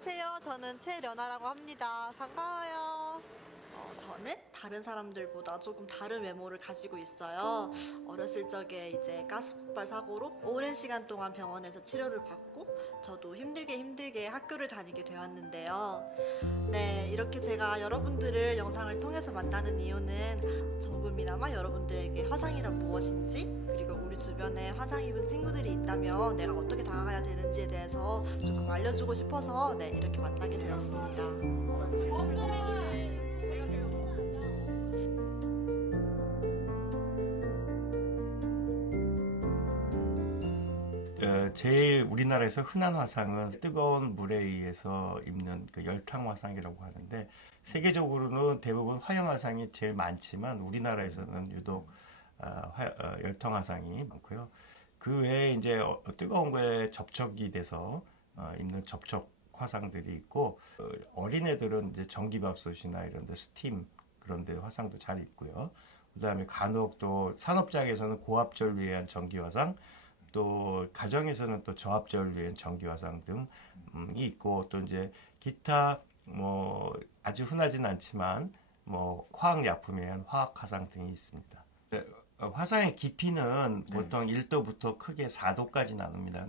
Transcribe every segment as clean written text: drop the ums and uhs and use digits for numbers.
안녕하세요. 저는 최련아라고 합니다. 반가워요. 저는 다른 사람들보다 조금 다른 외모를 가지고 있어요. 어렸을 적에 이제 가스 폭발 사고로 오랜 시간 동안 병원에서 치료를 받고 저도 힘들게 학교를 다니게 되었는데요. 네, 이렇게 제가 여러분들을 영상을 통해서 만나는 이유는 조금이나마 여러분들에게 화상이란 무엇인지, 그리고 우리 주변에 화상 입은 친구들이 있다면 내가 어떻게 다가가야 되는지에 대해서 조금 알려주고 싶어서 네, 이렇게 만나게 되었습니다. 제일 우리나라에서 흔한 화상은 뜨거운 물에 의해서 입는 그 열탕 화상이라고 하는데, 세계적으로는 대부분 화형 화상이 제일 많지만 우리나라에서는 유독 열탕 화상이 많고요. 그 외에 이제 뜨거운 거에 접촉이 돼서 입는 접촉 화상들이 있고, 어린애들은 이제 전기밥솥이나 이런 데 스팀 그런 데 화상도 잘 입고요. 그 다음에 간혹 또 산업장에서는 고압전을 위한 전기 화상, 또 가정에서는 또 저압전을 위한 전기 화상 등이 있고, 또 이제 기타 뭐 아주 흔하진 않지만 뭐 화학약품에 의한 화학 화상 등이 있습니다. 화상의 깊이는 보통 1도부터 크게 4도까지 나눕니다.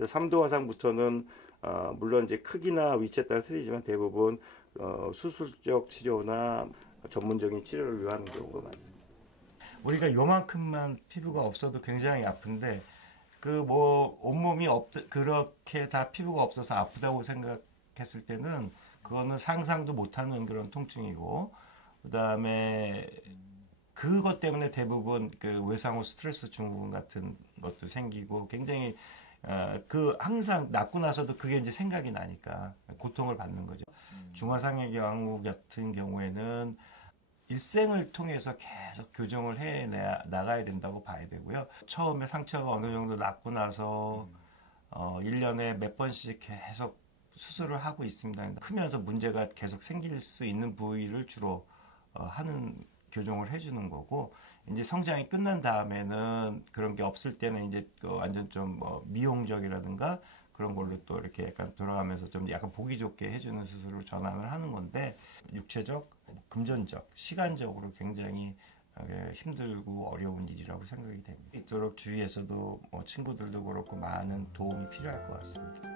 3도 화상부터는 물론 이제 크기나 위치에 따라 틀리지만 대부분 수술적 치료나 전문적인 치료를 요하는 경우가 많습니다. 우리가 요만큼만 피부가 없어도 굉장히 아픈데, 그 뭐 온몸이 그렇게 다 피부가 없어서 아프다고 생각했을 때는 그거는 상상도 못하는 그런 통증이고, 그다음에 그것 때문에 대부분 그 외상후 스트레스 증후군 같은 것도 생기고, 굉장히 항상 낫고 나서도 그게 이제 생각이 나니까 고통을 받는 거죠. 중화상해 경우 같은 경우에는 일생을 통해서 계속 교정을 해 나가야 된다고 봐야 되고요. 처음에 상처가 어느 정도 낫고 나서 1년에 몇 번씩 계속 수술을 하고 있습니다. 크면서 문제가 계속 생길 수 있는 부위를 주로 하는 교정을 해주는 거고, 이제 성장이 끝난 다음에는 그런 게 없을 때는 이제 완전 좀 미용적이라든가 그런 걸로 또 이렇게 약간 돌아가면서 좀 약간 보기 좋게 해주는 수술을 전환을 하는 건데, 육체적, 금전적, 시간적으로 굉장히 힘들고 어려운 일이라고 생각이 됩니다. 이토록 주위에서도 친구들도 그렇고 많은 도움이 필요할 것 같습니다.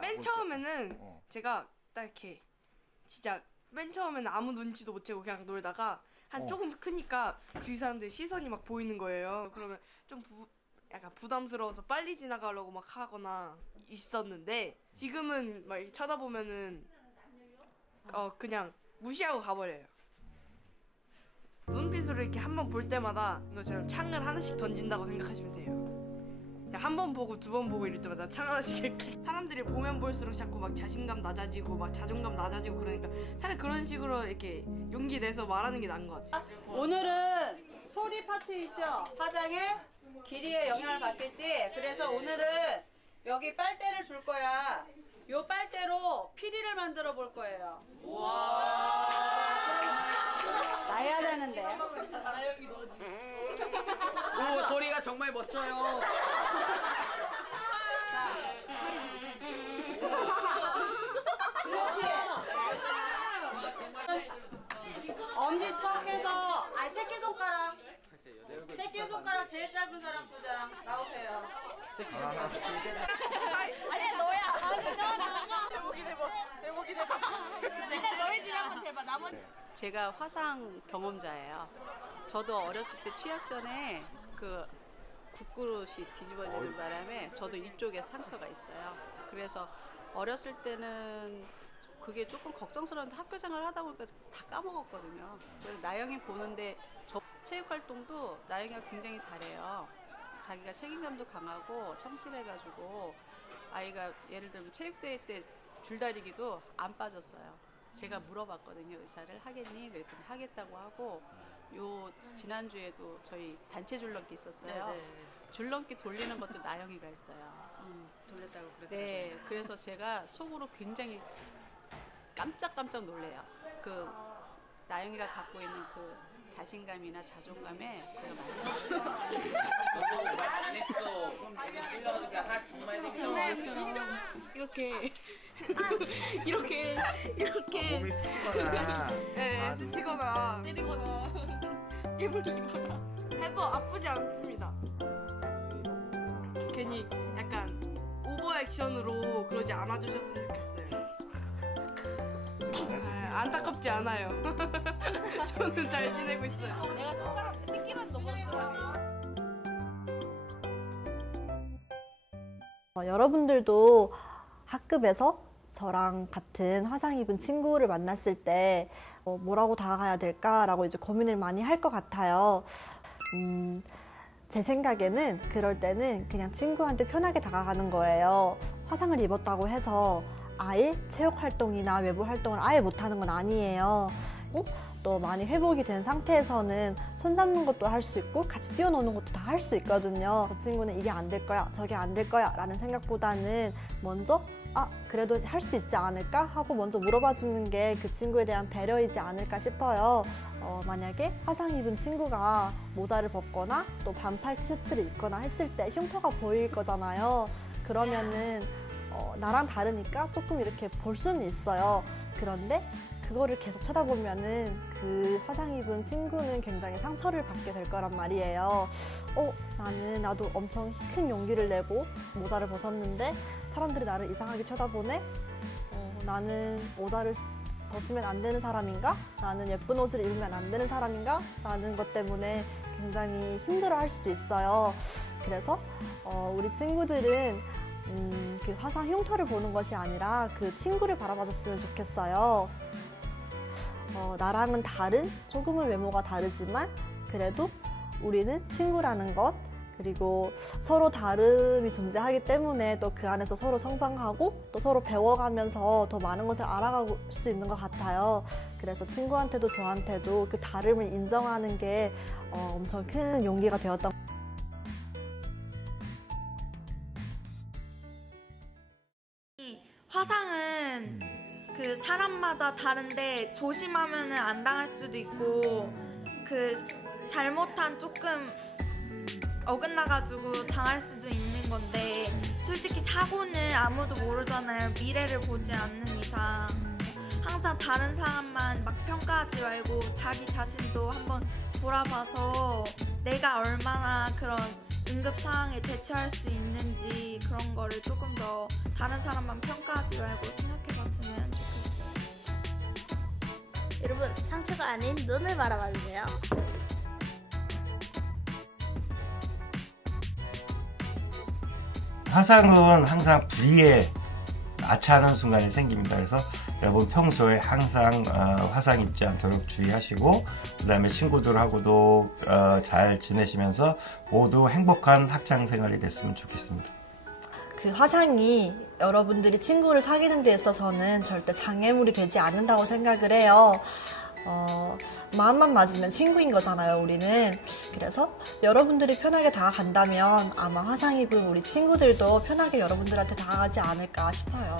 맨 처음에는 제가 딱 이렇게 진짜 맨 처음에는 아무 눈치도 못 채고 그냥 놀다가 한 조금 크니까 주위 사람들 시선이 막 보이는 거예요. 그러면 좀 약간 부담스러워서 빨리 지나가려고 막 하거나 있었는데, 지금은 막 쳐다보면은 그냥 무시하고 가버려요. 눈빛으로 이렇게 한 번 볼 때마다 이것처럼 창을 하나씩 던진다고 생각하시면 돼요. 한 번 보고 두 번 보고 이럴 때마다 창 하나씩 이렇게. 사람들이 보면 볼수록 자꾸 막 자신감 낮아지고 막 자존감 낮아지고 그러니까 차라리 그런 식으로 이렇게 용기 내서 말하는 게 나은 것 같아요. 오늘은 소리 파트 있죠? 화장의 길이에 영향을 받겠지? 그래서 오늘은 여기 빨대를 줄 거야. 요 빨대로 피리를 만들어 볼 거예요. 우와. 나야 되는데. 오, 소리가 정말 멋져요. 그렇지. 엄지척해서, 새끼손가락 제일 짧은 사람 도장 나오세요. 아니야 너야. 대목이 대박. 네, 너희들이 한번 제발 나머지. 제가 화상 경험자예요. 저도 어렸을 때 취약 전에 그 국그릇이 뒤집어지는 바람에 저도 이쪽에 상처가 있어요. 그래서 어렸을 때는 그게 조금 걱정스러운데 학교 생활을 하다 보니까 다 까먹었거든요. 그래서 나영이 보는데 저 체육활동도 나영이가 굉장히 잘해요. 자기가 책임감도 강하고 성실해가지고 아이가 예를 들면 체육대회 때 줄다리기도 안 빠졌어요. 제가 물어봤거든요. 의사를 하겠니? 그랬더니 하겠다고 하고, 요 지난주에도 저희 단체 줄넘기 있었어요. 네네. 줄넘기 돌리는 것도 나영이가 했어요. 돌렸다고 그러더라고요. 네, 그래서 제가 속으로 굉장히 깜짝 놀래요. 그 나영이가 갖고 있는 그 자신감이나 자존감에 제가 많이 너도 말 안 했어. 그럼 내가 끌려가지고 하 정말 이렇게 이렇게 몸이 스치거나 네, 스치거나 때리거나 깨물리거나. 해도 아프지 않습니다. 괜히 약간 오버 액션으로 그러지 않아주셨으면 좋겠어요. 아, 안타깝지 않아요. 저는 잘 지내고 있어요. 내가 손가락 새끼만 넘었어. 여러분들도 학급에서 저랑 같은 화상 입은 친구를 만났을 때 뭐라고 다가가야 될까라고 이제 고민을 많이 할 것 같아요. 제 생각에는 그럴 때는 그냥 친구한테 편하게 다가가는 거예요. 화상을 입었다고 해서 아예 체육 활동이나 외부 활동을 아예 못하는 건 아니에요. 또 많이 회복이 된 상태에서는 손잡는 것도 할 수 있고 같이 뛰어노는 것도 다 할 수 있거든요. 저 친구는 이게 안 될 거야, 저게 안 될 거야 라는 생각보다는 먼저 그래도 할 수 있지 않을까 하고 먼저 물어봐 주는 게 그 친구에 대한 배려이지 않을까 싶어요. 만약에 화상 입은 친구가 모자를 벗거나 또 반팔 티셔츠를 입거나 했을 때 흉터가 보일 거잖아요. 그러면은 나랑 다르니까 조금 이렇게 볼 수는 있어요. 그런데 그거를 계속 쳐다보면은 그 화상 입은 친구는 굉장히 상처를 받게 될 거란 말이에요. 나도 엄청 큰 용기를 내고 모자를 벗었는데 사람들이 나를 이상하게 쳐다보네? 나는 모자를 벗으면 안 되는 사람인가? 나는 예쁜 옷을 입으면 안 되는 사람인가? 라는 것 때문에 굉장히 힘들어 할 수도 있어요. 그래서 우리 친구들은 그 화상 흉터를 보는 것이 아니라 그 친구를 바라봐줬으면 좋겠어요. 나랑은 다른, 조금은 외모가 다르지만 그래도 우리는 친구라는 것, 그리고 서로 다름이 존재하기 때문에 또 그 안에서 서로 성장하고 또 서로 배워가면서 더 많은 것을 알아갈 수 있는 것 같아요. 그래서 친구한테도 저한테도 그 다름을 인정하는 게 엄청 큰 용기가 되었던 것 같아요. 화상은 그 사람마다 다른데 조심하면은 안 당할 수도 있고 그 잘못한 조금 어긋나가지고 당할 수도 있는 건데 솔직히 사고는 아무도 모르잖아요. 미래를 보지 않는 이상 항상 다른 사람만 막 평가하지 말고 자기 자신도 한번 돌아봐서 내가 얼마나 그런 응급 상황에 대처할 수 있는지 그런 거를 조금 더 다른 사람만 평가하지 말고 생각해봤으면 좋겠어요. 여러분, 상처가 아닌 눈을 바라봐주세요. 화상은 항상 부위에 아차하는 순간이 생깁니다. 그래서 여러분 평소에 항상 화상 입지 않도록 주의하시고 그 다음에 친구들하고도 잘 지내시면서 모두 행복한 학창 생활이 됐으면 좋겠습니다. 그 화상이 여러분들이 친구를 사귀는 데 있어서는 절대 장애물이 되지 않는다고 생각을 해요. 마음만 맞으면 친구인 거잖아요, 우리는. 그래서 여러분들이 편하게 다가간다면 아마 화상 입은 우리 친구들도 편하게 여러분들한테 다가가지 않을까 싶어요.